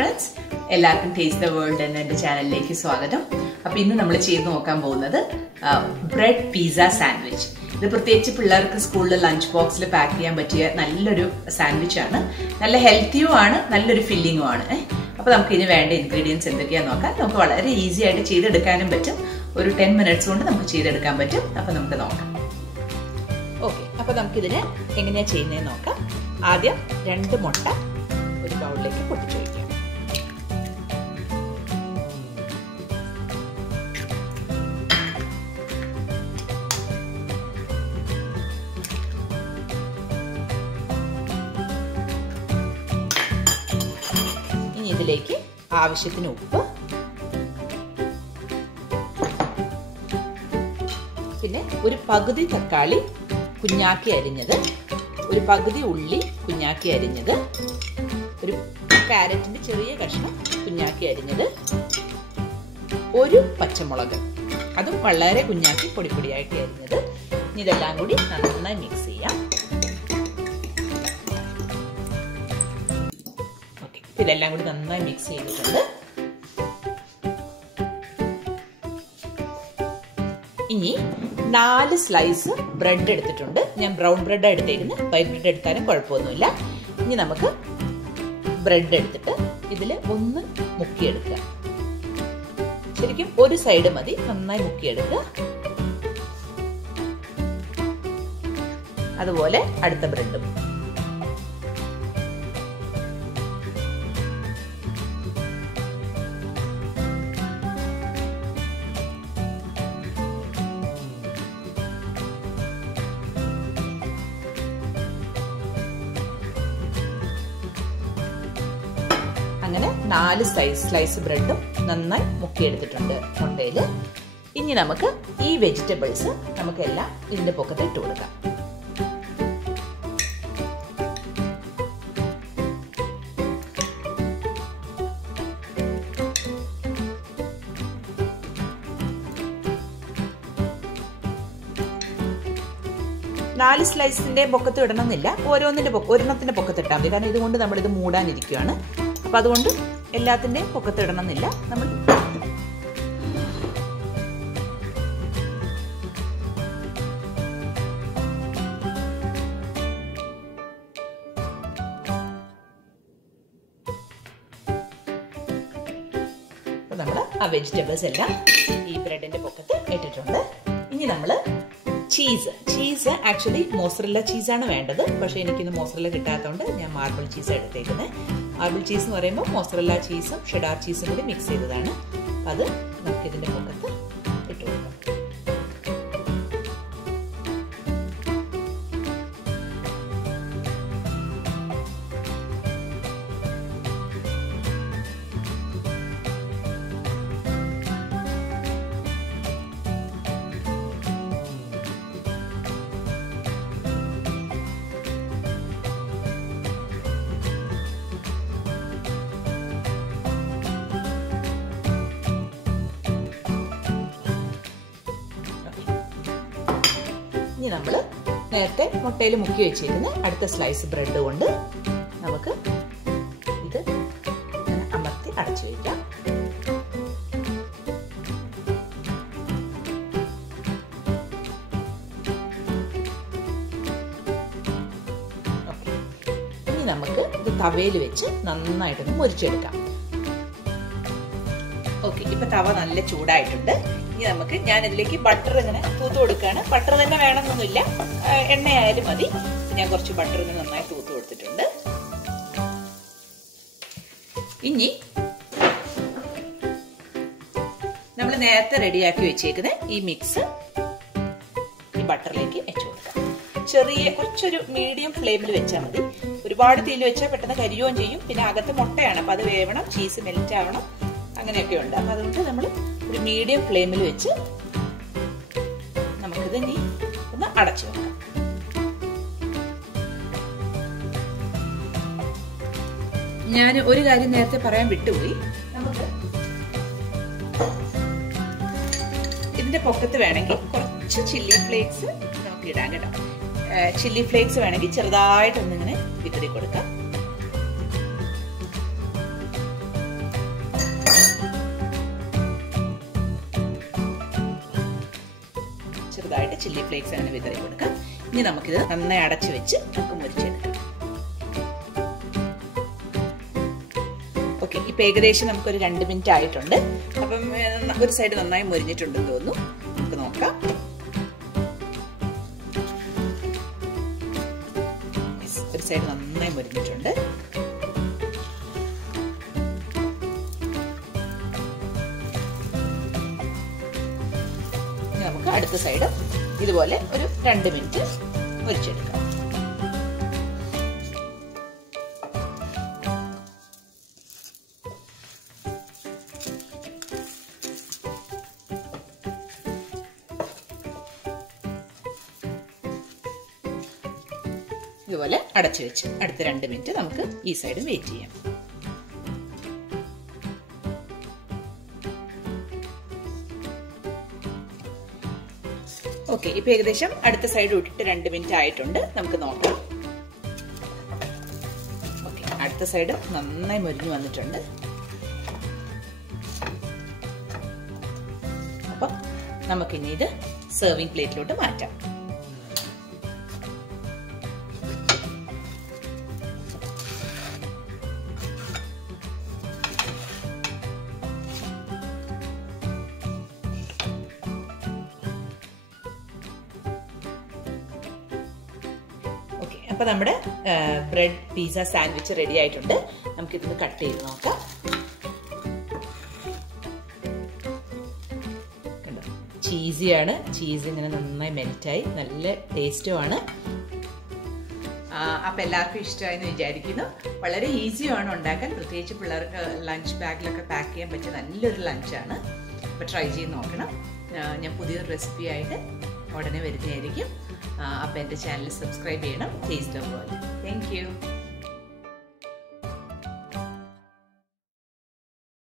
Friends, എല്ലാവർക്കും taste the world എന്ന എൻ്റെ ചാനലിലേക്ക് സ്വാഗതം. അപ്പോൾ ഇന്ന് നമ്മൾ ചെയ്ത് നോക്കാൻ പോകുന്നത് ബ്രെഡ് പിസ്സ സാൻഡ്വിച്ച്. ഇത് പ്രത്യേകിച്ച് പിള്ളേർക്ക് സ്കൂളിൽ ലഞ്ച് ബോക്സിൽ പാക്ക് ചെയ്യാൻ പറ്റിയ നല്ലൊരു സാൻഡ്വിച്ച് ആണ്. നല്ല ഹെൽത്തിയും ആണ്, നല്ലൊരു ഫില്ലിങ്ങും ആണ്. അപ്പോൾ നമുക്ക് ഇതിന് വേണ്ട ഇൻഗ്രീഡിയൻസ് എന്തൊക്കെയാണെന്ന് നോക്കാം. നമുക്ക് വളരെ ഈസി ആയിട്ട് ചെയ്തെടുക്കാനും പറ്റും. ഒരു 10 മിനിറ്റ്സ് കൊണ്ട് നമുക്ക് ചെയ്തെടുക്കാൻ പറ്റും. അപ്പോൾ നമുക്ക് നോക്കാം. ഓക്കെ, അപ്പോൾ നമുക്കിതിന് എങ്ങനെയാണ് ചെയ്യുന്നതെന്ന് നോക്കാം. ആദ്യം 2 മുട്ട ഒരു ബൗളിലേക്ക് പൊട്ടിച്ചു വയ്ക്കാം. ഇനി ഇതിലേക്ക് ആവശ്യത്തിന് ഉപ്പ്, പിന്നെ ഒരു പകുതി തക്കാളി കുഞ്ഞാക്കി അരിഞ്ഞത്, ഒരു പകുതി ഉള്ളി കുഞ്ഞാക്കി അരിഞ്ഞത്, ഒരു കാരറ്റിന്റെ ചെറിയ കഷ്ണം കുഞ്ഞാക്കി അരിഞ്ഞത്, ഒരു പച്ചമുളക് അതും വളരെ കുഞ്ഞാക്കി പൊടിപ്പൊടിയായിട്ട് അരിഞ്ഞത്. ഇനി ഇതെല്ലാം കൂടി നന്നായി മിക്സ് ചെയ്യാം. ഓക്കെ, ഇതെല്ലാം കൂടി നന്നായി മിക്സ് ചെയ്തിട്ടുണ്ട്. ഇനി 4 സ്ലൈസ് ബ്രെഡ് എടുത്തിട്ടുണ്ട്. ഞാൻ ബ്രൗൺ ബ്രെഡ് എടുത്തേക്കുന്നത്, വൈറ്റ് ബ്രെഡ് എടുത്താലും കുഴപ്പമൊന്നുമില്ല. ഇനി നമുക്ക് ബ്രെഡ് എടുത്തിട്ട് ഇതിൽ ഒന്ന് മുക്കിയെടുക്കുക. ശരിക്കും ഒരു സൈഡ് മതി, നന്നായി മുക്കിയെടുക്കുക. അതുപോലെ അടുത്ത ബ്രെഡും. അങ്ങനെ 4 സ്ലൈസ് ബ്രെഡും നന്നായി മുക്കിയെടുത്തിട്ടുണ്ട് മുട്ടയിൽ. ഇനി നമുക്ക് ഈ വെജിറ്റബിൾസ് നമുക്കെല്ലാം ഇതിന്റെ പൊക്കത്ത് ഇട്ട് കൊടുക്കാം. നാല് സ്ലൈസിന്റെ പൊക്കത്ത് ഇടണമെന്നില്ല, ഒരെണ്ണത്തിന്റെ പൊക്കത്ത് ഇട്ടാൽ മതി. കാരണം ഇതുകൊണ്ട് നമ്മളിത് മൂടാനിരിക്കുകയാണ്. അപ്പൊ അതുകൊണ്ട് എല്ലാത്തിന്റെയും പൊക്കത്ത് ഇടണമെന്നില്ല. നമ്മൾ ആ വെജിറ്റബിൾസ് എല്ലാം ഈ ബ്രെഡിന്റെ പൊക്കത്ത് ഇട്ടിട്ടുണ്ട്. ഇനി നമ്മൾ ചീസ് ആക്ച്വലി മോസറല്ല ചീസാണ് വേണ്ടത്. പക്ഷെ എനിക്കിന്ന് മോസറല്ല കിട്ടാത്തതുകൊണ്ട് ഞാൻ മാർബിൾ ചീസ് എടുത്തേക്കുന്നത്. മാർബിൾ ചീസ് എന്ന് പറയുമ്പോൾ മോസറല്ല ചീസും ഷെഡാർ ചീസും കൂടി മിക്സ് ചെയ്തതാണ്. അത് നമുക്കിതിന്റെ പൊക്കത്ത് ഇട്ട് കൊടുക്കാം. ഇനി നമ്മൾ നേരത്തെ മുട്ടയിൽ മുക്കി വെച്ചിരുന്ന അടുത്ത സ്ലൈസ് ബ്രെഡ് കൊണ്ട് നമുക്ക് ഇത് അമർത്തി അടച്ചു വയ്ക്കാം. ഇനി നമുക്ക് ഇത് തവയിൽ വെച്ച് നന്നായിട്ടൊന്ന് മുരിച്ചെടുക്കാം. ഓക്കെ, ഇപ്പൊ തവ നല്ല ചൂടായിട്ടുണ്ട്. ഞാൻ ഇതിലേക്ക് ബട്ടർ ഇങ്ങനെ തൂത്ത് കൊടുക്കുകയാണ്. ബട്ടർ തന്നെ വേണമെന്നൊന്നുമില്ല, എണ്ണയായാലും മതി. ഞാൻ കുറച്ച് ബട്ടർ ഇങ്ങനെ നന്നായി തൂത്ത് കൊടുത്തിട്ടുണ്ട്. ഇനി നമ്മൾ നേരത്തെ റെഡിയാക്കി വെച്ചേക്കുന്ന ഈ മിക്സ് ഈ ബട്ടറിലേക്ക് വെച്ചു കൊടുക്കാം. കുറച്ചൊരു മീഡിയം ഫ്ലെയിമിൽ വെച്ചാൽ മതി. ഒരുപാട് തീയിൽ വെച്ചാൽ പെട്ടെന്ന് കരിയുകയും ചെയ്യും. പിന്നെ അകത്ത് മുട്ടയാണ്, അപ്പൊ അത് വേവണം, ചീസ് മെൽറ്റ് ആവണം, അങ്ങനെയൊക്കെ ഉണ്ട്. അപ്പൊ അതുകൊണ്ട് നമ്മൾ ഒരു മീഡിയം ഫ്ലെയിമിൽ വെച്ച് നമുക്കിത് ഇനി ഒന്ന് അടച്ചു വെക്കാം. ഞാൻ ഒരു കാര്യം നേരത്തെ പറയാൻ വിട്ടുപോയി. നമുക്ക് ഇതിന്റെ പൊക്കത്ത് വേണമെങ്കിൽ കുറച്ച് ചില്ലി ഫ്ലേക്സ് നമുക്ക് ഇടാൻ കേട്ടോ. ചില്ലി ഫ്ലേക്സ് വേണമെങ്കിൽ ചെറുതായിട്ടൊന്നിങ്ങനെ വിതറി കൊടുക്കാം. ചില്ലി ഫ്ലേക്സ് അങ്ങനെ വിതറി കൊടുക്കാം. ഇനി നമുക്കിത് നന്നായി അടച്ചു വെച്ച് നമുക്ക് മുരിച്ചെടുക്കാം. ഓക്കെ, ഇപ്പം ഏകദേശം നമുക്കൊരു 2 മിനിറ്റ് ആയിട്ടുണ്ട്. അപ്പം ഒരു സൈഡ് നന്നായി മുരിഞ്ഞിട്ടുണ്ടെന്ന് തോന്നുന്നു. നമുക്ക് നോക്കാം. ഒരു സൈഡ് നന്നായി മുരിഞ്ഞിട്ടുണ്ട്. നമുക്ക് അടുത്ത സൈഡ് ഇതുപോലെ ഒരു 2 മിനിറ്റ് മുരിച്ചെടുക്കാം. ഇതുപോലെ അടച്ചു വെച്ച് അടുത്ത 2 മിനിറ്റ് നമുക്ക് ഈ സൈഡ് വെയിറ്റ് ചെയ്യാം. ഓക്കെ, ഇപ്പൊ ഏകദേശം അടുത്ത സൈഡ് ഇട്ടിട്ട് 2 മിനിറ്റ് ആയിട്ടുണ്ട്. നമുക്ക് നോക്കാം. ഓക്കെ, അടുത്ത സൈഡ് നന്നായി മുരിഞ്ഞു വന്നിട്ടുണ്ട്. അപ്പൊ നമുക്കിനി ഇത് സെർവിങ് പ്ലേറ്റിലോട്ട് മാറ്റാം. അപ്പൊ നമ്മുടെ ബ്രെഡ് പിസ്സ സാൻഡ്വിച്ച് റെഡി ആയിട്ടുണ്ട്. നമുക്കിതൊന്ന് കട്ട് ചെയ്ത് നോക്കാം. കണ്ടോ, ചീസിയാണ്. ചീസ് ഇങ്ങനെ നന്നായി മെൽറ്റായി, നല്ല ടേസ്റ്റുമാണ്. അപ്പം എല്ലാവർക്കും ഇഷ്ടമായെന്ന് വിചാരിക്കുന്നു. വളരെ ഈസിയാണ് ഉണ്ടാക്കാൻ, പ്രത്യേകിച്ച് പിള്ളേർക്ക് ലഞ്ച് ബാഗിലൊക്കെ പാക്ക് ചെയ്യാൻ പറ്റിയ നല്ലൊരു ലഞ്ചാണ്. അപ്പോൾ ട്രൈ ചെയ്ത് നോക്കണം. ഞാൻ പുതിയൊരു റെസിപ്പി ആയിട്ട് ഉടനെ വരുന്നതായിരിക്കും. അപ്പോൾ എൻ്റെ ചാനൽ സബ്സ്ക്രൈബ് ചെയ്യണം. Taste of world. Thank you.